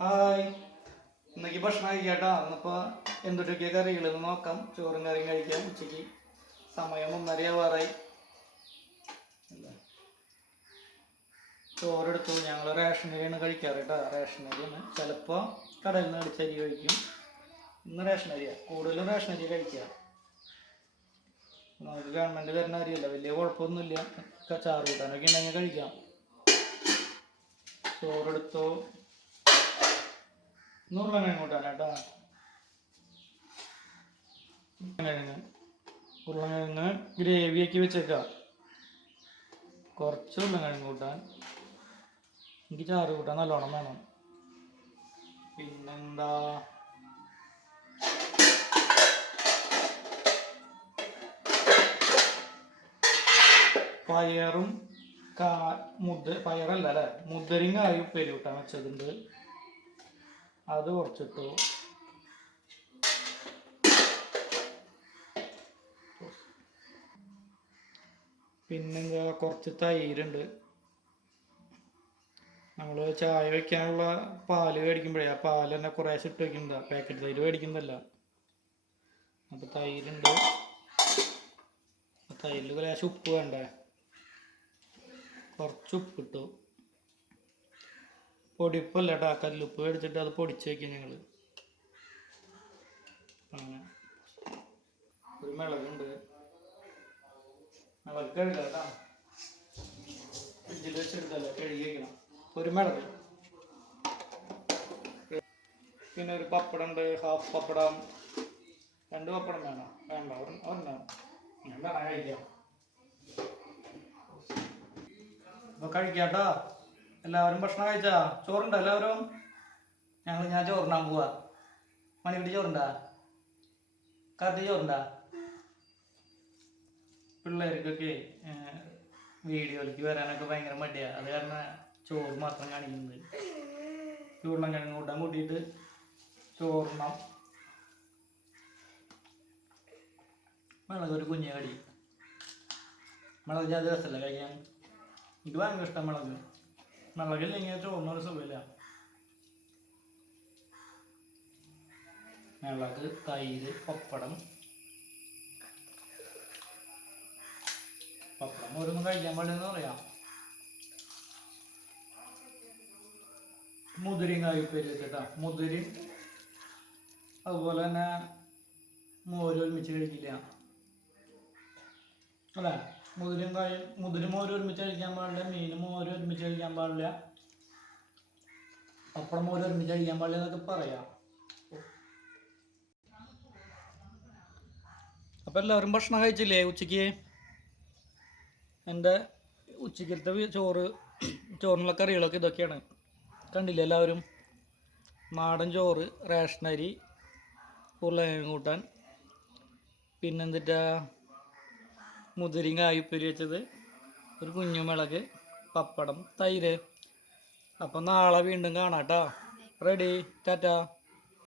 Hi. ഇന്നേക്ക് ഭക്ഷണം കഴിക്കാട്ടാ. അന്നപ്പോൾ എന്തൊക്കെയൊക്കെ കറികളെന്ന് നോക്കാം. ചോറും കറിയും കഴിക്കാം. ഉച്ചയ്ക്ക് സമയം ഒന്നരയാവാറായി? ചോറെടുത്തു. ഞങ്ങൾ റേഷൻ അരിയാണ് കഴിക്കാറ് കേട്ടോ. റേഷൻ അരിയാണ്. ചിലപ്പോൾ കടയിൽ നിന്ന് അടിച്ച അരി കഴിക്കും. ഇന്ന് റേഷൻ അരിയ. കൂടുതലും റേഷൻ അരി കഴിക്കുക നമുക്ക് ഗവൺമെന്റ് തരുന്ന അരിയല്ല. വലിയ കുഴപ്പമൊന്നുമില്ല. ചാറ് കൂട്ടാനൊക്കെ ഉണ്ടെങ്കിൽ കഴിക്കാം. ചോറെടുത്തു. ഉരുളക്കിഴങ്ങ് കൂട്ടാനാ കേട്ടോ. ഉരുളങ്ങ ഉരുളക്കിഴങ്ങ് ഗ്രേവിയൊക്കെ വെച്ചേക്കാം. കുറച്ച് ഉരുളക്കിഴങ്ങ് കൂട്ടാൻ. എനിക്ക് ചാറ് കൂട്ടാൻ നല്ലോണം വേണം. പിന്നെന്താ? പയറും കാ മുദ്ര പയറല്ല അല്ലേ? മുദ്രങ്ങായി ഉപ്പേരി കൂട്ടാൻ വെച്ചതുണ്ട്. അത് കുറച്ചിട്ടു. പിന്നെന്താ കുറച്ച് തൈരുണ്ട്. നമ്മൾ ചായ വെക്കാനുള്ള പാൽ മേടിക്കുമ്പോഴേ ആ പാൽ തന്നെ കുറേശ്ശെ ഇട്ട് വെക്കുന്നതാ പാക്കറ്റ് തൈര് മേടിക്കുന്നതല്ല അപ്പോൾ തൈരുണ്ട്. തൈരിൽ കുറേശ്ശെ ഉപ്പ് വേണ്ടേ? കുറച്ച് ഉപ്പിട്ടു. പൊടിപ്പല്ല കേട്ടോ കല്ലുപ്പ് മേടിച്ചിട്ട് അത് പൊടിച്ച് വെക്കും ഞങ്ങൾ അങ്ങനെ. ഒരു മിളകുണ്ട്. മിളക് കഴുകാം കേട്ടോ ഫ്രിഡ്ജിൽ വെച്ചെടുത്തല്ല കഴുകി വെക്കണം. ഒരു മിളക്. പിന്നെ ഒരു പപ്പടം ഉണ്ട് ഹാഫ് പപ്പടം. രണ്ട് പപ്പടം വേണം? വേണ്ട ഒരെണ്ണം ഞാൻ വേണം കഴിക്കാം. അപ്പൊ കഴിക്കാട്ടോ എല്ലാവരും ഭക്ഷണം കഴിച്ചാ? ചോറുണ്ടോ എല്ലാവരും? ഞങ്ങൾ ഞാൻ ചോറുണ്ടാൻ പോവാ. മണിക്കുട്ടി ചോറുണ്ടാ? കറി ചോറുണ്ടാ? പിള്ളേർക്കൊക്കെ വീഡിയോയിലേക്ക് വരാനൊക്കെ ഭയങ്കര മടിയാ. അത് കാരണം ചോറ് മാത്രം കാണിക്കുന്നത്. ചൂടണം കിഴങ്ങ് കൂട്ടാൻ കൂട്ടിയിട്ട് ചോറിണം മുളക് ഒരു കുഞ്ഞു കടി. മുളക് ജാതി രസമല്ല കഴിക്കാൻ? എനിക്ക് ഭയങ്കര ഇഷ്ടം മുളക്. മുളകില്ലെങ്കിൽ ചോറിനൊരു സുഖമില്ല. മുളക് തൈര് പപ്പടം. പപ്പടം ഓരോന്നും കഴിക്കാൻ പാടില്ലെന്ന് പറയാം. മുതിരയും കായ്പരി വെച്ചിട്ടാ. മുതിരയും അതുപോലെ തന്നെ മോര് ഒരുമിച്ച് കഴിക്കില്ല. അല്ലേ? മുതിരും കായും മുതിരും മോരും ഒരുമിച്ച് കഴിക്കാൻ പാടില്ല മീനും മോരും ഒരുമിച്ച് കഴിക്കാൻ പാടില്ല. പപ്പടം മോരും ഒരുമിച്ച് കഴിക്കാൻ പാടില്ല എന്നൊക്കെ പറയാം. അപ്പൊ എല്ലാവരും ഭക്ഷണം കഴിച്ചില്ലേ ഉച്ചയ്ക്ക്? എന്റെ ഉച്ചക്കലത്തെ വി- ചോറ് ചോറിനുള്ള കറികളൊക്കെ ഇതൊക്കെയാണ്. കണ്ടില്ലേ എല്ലാവരും? നാടൻ ചോറ് റേഷനരി ഉരുളക്കിഴങ്ങ് കൂട്ടാൻ. പിന്നെന്തിട്ടാ? മുതിരിയും കായുപ്പരി വെച്ചത് ഒരു കുഞ്ഞുമിളക് പപ്പടം തൈര്. അപ്പം നാളെ വീണ്ടും കാണാം കേട്ടോ റെഡി ടാറ്റാ.